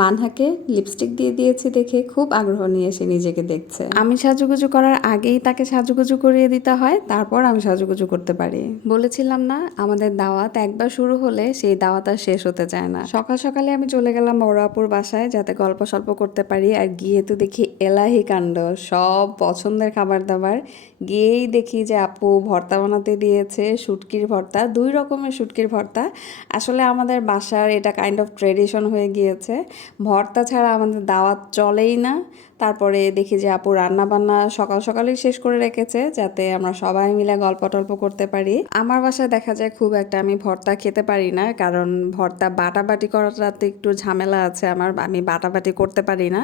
মানহাকে lipstick দিয়ে দিয়েছি দেখে খুব আগ্রহ নিয়ে সে নিজেকে দেখছে। আমি সাজুগুজু করার আগেই তাকে সাজুগুজু করিয়ে দিতে হয়, তারপর আমি সাজুগুজু করতে পারি। বলেছিলাম না, আমাদের দাওয়াত একবার শুরু হলে সেই দাওয়াত আর শেষ হতে চায় না। সকাল সকালে আমি চলে গেলাম বড় আপুর বাসায় যাতে গল্প সল্প করতে পারি আর গিয়ে তো দেখি এলাহি কাণ্ড, সব পছন্দের খাবার দাবার গিয়েই দেখি যে আপু ভর্তা বানাতে দিয়েছে, শুটকির ভর্তা, দুই রকমের শুটকির ভর্তা। আসলে আমাদের বাসার এটা কাইন্ড অফ ট্রেডিশন হয়ে গিয়েছে। ভর্তা ছাড়া আমাদের দাওয়াত চলেই না। তারপরে দেখি যে আপু রান্না বান্না সকাল সকালেই শেষ করে রেখেছে, যাতে আমরা সবাই মিলে গল্প টল্প করতে পারি। আমার বাসায় দেখা যায় খুব একটা আমি ভর্তা খেতে পারি না, কারণ ভর্তা বাটাবাটি করাটাতে একটু ঝামেলা আছে আমার, আমি বাটাবাটি করতে পারি না।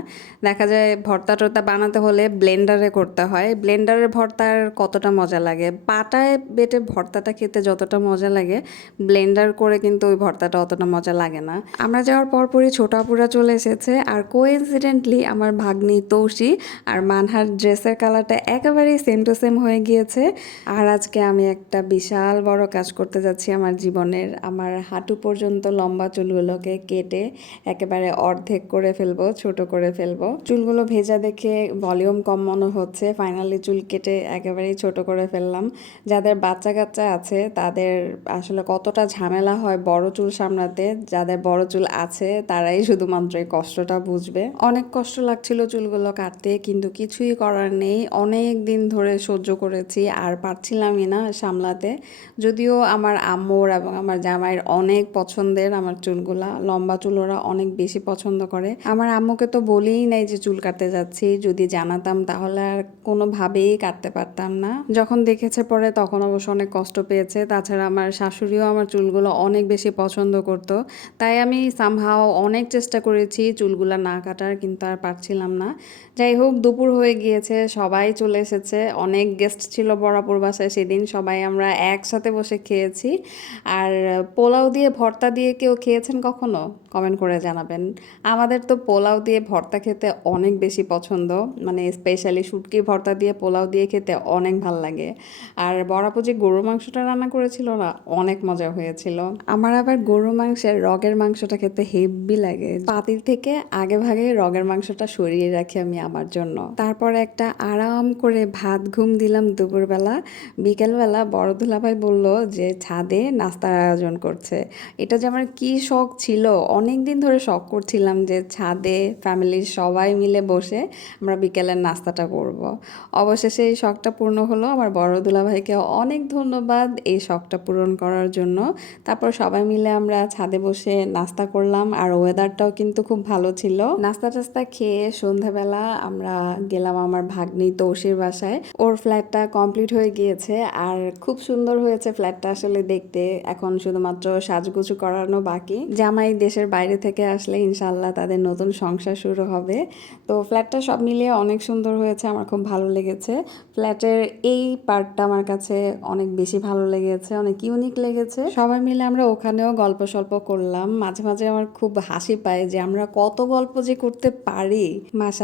দেখা যায় ভর্তা টর্তা বানাতে হলে ব্লেন্ডারে করতে হয়। ব্লেন্ডারের ভর্তার কতটা মজা লাগে? পাটায় বেটে ভর্তাটা খেতে যতটা মজা লাগে, ব্লেন্ডার করে কিন্তু ওই ভর্তাটা অতটা মজা লাগে না। আমরা যাওয়ার পরপরই ছোট আপুরা চলে এসেছে, আর কোইন্সিডেন্টলি আমার ভাগ্নি তৌসি আর মানহার ড্রেসের কালারটা একেবারেই সেম টু সেম হয়ে গিয়েছে। আর আজকে আমি একটা বিশাল বড় কাজ করতে যাচ্ছি আমার জীবনের। আমার হাঁটু পর্যন্ত লম্বা চুলগুলোকে কেটে একেবারে অর্ধেক করে ফেলব, ছোট করে ফেলব। চুলগুলো ভেজা দেখে ভলিউম কম মনে হচ্ছে। ফাইনালি চুল কেটে একেবারেই ছোট করে ফেললাম। যাদের বাচ্চা কাচ্চা আছে, তাদের আসলে কতটা ঝামেলা হয় বড় চুল সামলাতে, যাদের বড় চুল আছে, তারাই শুধুমাত্র এই কষ্টটা বুঝবে। অনেক কষ্ট লাগছিল চুলগুলো কাটতে কিন্তু কিছুই করার নেই। অনেক দিন ধরে সহ্য করেছি, আর পারছিলামই না সামলাতে। যদিও আমার আম্মুর এবং আমার জামাইয়ের অনেক পছন্দের আমার চুলগুলা, লম্বা চুল ওরা অনেক বেশি পছন্দ করে। আমার আম্মুকে তো বলেই নাই যে চুল কাটতে যাচ্ছি, যদি জানাতাম তাহলে আর কোনোভাবেই কাটতে পারতাম না। যখন দেখেছে পরে তখন অবশ্য অনেক কষ্ট পেয়েছে। তাছাড়া আমার শাশুড়িও আমার চুলগুলো অনেক বেশি পছন্দ করতো। তাই আমি সামহাও অনেক চেষ্টা করেছি চুলগুলো না কাটার, কিন্তু আর পারছিলাম না। যাই হোক, দুপুর হয়ে গিয়েছে, সবাই চলে এসেছে। অনেক গেস্ট ছিল বরাপুর বাসায়, সেদিন সবাই আমরা একসাথে বসে খেয়েছি। আর পোলাও দিয়ে ভর্তা দিয়ে কেউ খেয়েছেন কখনো? কমেন্ট করে জানাবেন। আমাদের তো পোলাও দিয়ে ভর্তা খেতে অনেক বেশি পছন্দ। মানে স্পেশালি শুটকি ভর্তা দিয়ে পোলাও দিয়ে খেতে অনেক ভালো লাগে। আর বড়াপু যে গরু মাংসটা রান্না করেছিল না, অনেক মজা হয়েছিল। আমার আবার গরু মাংসের রগের মাংসটা খেতে হেভি লাগে। পাতিল থেকে আগে ভাগে রগের মাংসটা সরিয়ে রাখি। আমি আমার জন্য। তারপর একটা আরাম করে ভাত ঘুম দিলাম দুপুরবেলা। বিকেলবেলা বড় দুলাভাই বলল যে, ছাদে নাস্তার আয়োজন করছে। এটা যে আমার কি শখ ছিল? অনেক দিন ধরে শখ করছিলাম যে, ছাদে ফ্যামিলির সবাই মিলে বসে আমরা বিকেলের নাস্তাটা করব। অবশেষে এই শখটা পূর্ণ হলো। আমার বড় দুলাভাইকে অনেক ধন্যবাদ এই শখটা পূরণ করার জন্য। তারপর সবাই মিলে আমরা ছাদে বসে নাস্তা করলাম। আর ওয়েদারটাও কিন্তু খুব ভালো ছিল। নাস্তা টাস্তা খেয়ে সন্ধ্যাবেলা আমরা গেলাম আমার ভাগ্নি তৌসির বাসায়। ওর ফ্ল্যাটটা কমপ্লিট হয়ে গিয়েছে আর খুব সুন্দর হয়েছে ফ্ল্যাটটা আসলে দেখতে। এখন শুধুমাত্র সাজগুজু করানো বাকি। জামাই দেশের বাইরে থেকে আসলে ইনশাল্লাহ তাদের নতুন সংসার শুরু হবে। তো ফ্ল্যাটটা সব মিলিয়ে অনেক সুন্দর হয়েছে, আমার খুব ভালো লেগেছে। ফ্ল্যাটের এই পার্টটা আমার কাছে অনেক বেশি ভালো লেগেছে, অনেক ইউনিক লেগেছে। সবাই মিলে আমরা ওখানেও গল্প সল্প করলাম। মাঝে মাঝে আমার খুব হাসি পায় যে আমরা কত গল্প যে করতে পারি।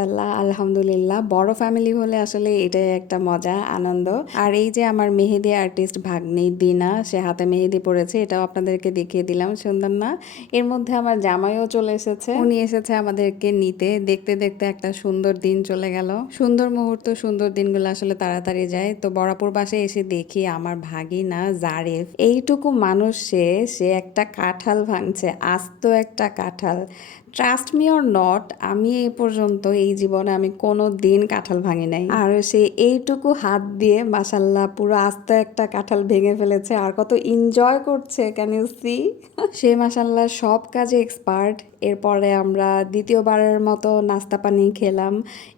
মাশাল্লাহ আলহামদুলিল্লাহ। বড় ফ্যামিলি হলে আসলে এটাই একটা মজা, আনন্দ। আর এই যে আমার মেহেদি আর্টিস্ট ভাগ্নি দিনা, সে হাতে মেহেদি পড়েছে এটাও আপনাদেরকে দেখিয়ে দিলাম সুন্দর না। এর মধ্যে আমার জামাইও চলে এসেছে। উনি এসেছে আমাদেরকে নিতে। দেখতে দেখতে একটা সুন্দর দিন চলে গেল। সুন্দর মুহূর্ত, সুন্দর দিনগুলো আসলে তাড়াতাড়ি যায়। তো বরাপুর বাসে এসে দেখি আমার ভাগিনা জারেফ। এইটুকু মানুষ সে সে একটা কাঁঠাল ভাঙছে, আস্ত একটা কাঁঠাল। ট্রাস্ট মি অর নট আমি এই পর্যন্ত এই জীবনে আমি কোনো দিন কাঁঠাল ভাঙি নাই। আর সে এইটুকু হাত দিয়ে মাসাল্লাহ পুরো আস্ত একটা কাঁঠাল ভেঙে ফেলেছে। আর কত এনজয় করছে ক্যান ইউ সি সে মাসাল্লাহ সব কাজে এক্সপার্ট এরপরে আমরা দ্বিতীয়বারের মতো নাস্তা পানি খেলাম।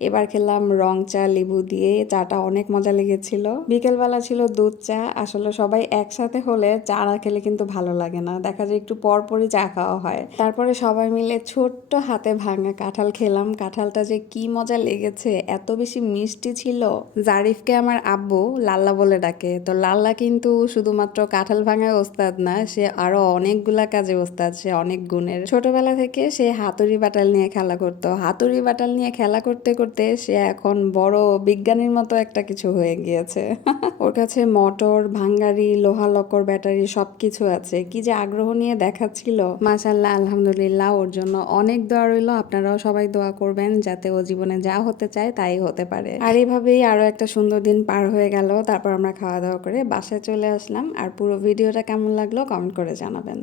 এবার খেলাম রং চা, লেবু দিয়ে, চাটা অনেক মজা লেগেছিল। বিকেলবেলা ছিল দুধ চা। আসলে সবাই একসাথে হলে চা না খেলে কিন্তু ভালো লাগে না। দেখা যায় একটু পরপরই চা খাওয়া হয়। তারপরে সবাই মিলে ছোট্ট হাতে ভাঙা কাঁঠাল খেলাম। কাঁঠালটা যে কি মজা লেগেছে, এত বেশি মিষ্টি ছিল। জারিফকে আমার আব্বু লাল্লা বলে ডাকে। তো লাল্লা কিন্তু শুধুমাত্র কাঁঠাল ভাঙায় ওস্তাদ না, সে আরও অনেকগুলা কাজে ওস্তাদ, সে অনেক গুণের। ছোটবেলা থেকে সে হাতুড়ি বাটাল নিয়ে খেলা করতো। হাতুড়ি বাটাল নিয়ে খেলা করতে করতে সে এখন বড় বিজ্ঞানীর মতো একটা কিছু হয়ে গিয়েছে। ওর কাছে মোটর, ভাঙ্গারি, লোহা লকর, ব্যাটারি সবকিছু আছে। কি যে আগ্রহ নিয়ে দেখাচ্ছিল। মাশাল্লাহ আলহামদুলিল্লাহ, ওর জন্য অনেক দোয়া রইল, আপনারাও সবাই দোয়া করবেন যাতে ও জীবনে যা হতে চায় তাই হতে পারে। আর এইভাবেই আরও একটা সুন্দর দিন পার হয়ে গেল, তারপর আমরা খাওয়া দাওয়া করে বাসায় চলে আসলাম। আর পুরো ভিডিওটা কেমন লাগল কমেন্ট করে জানাবেন।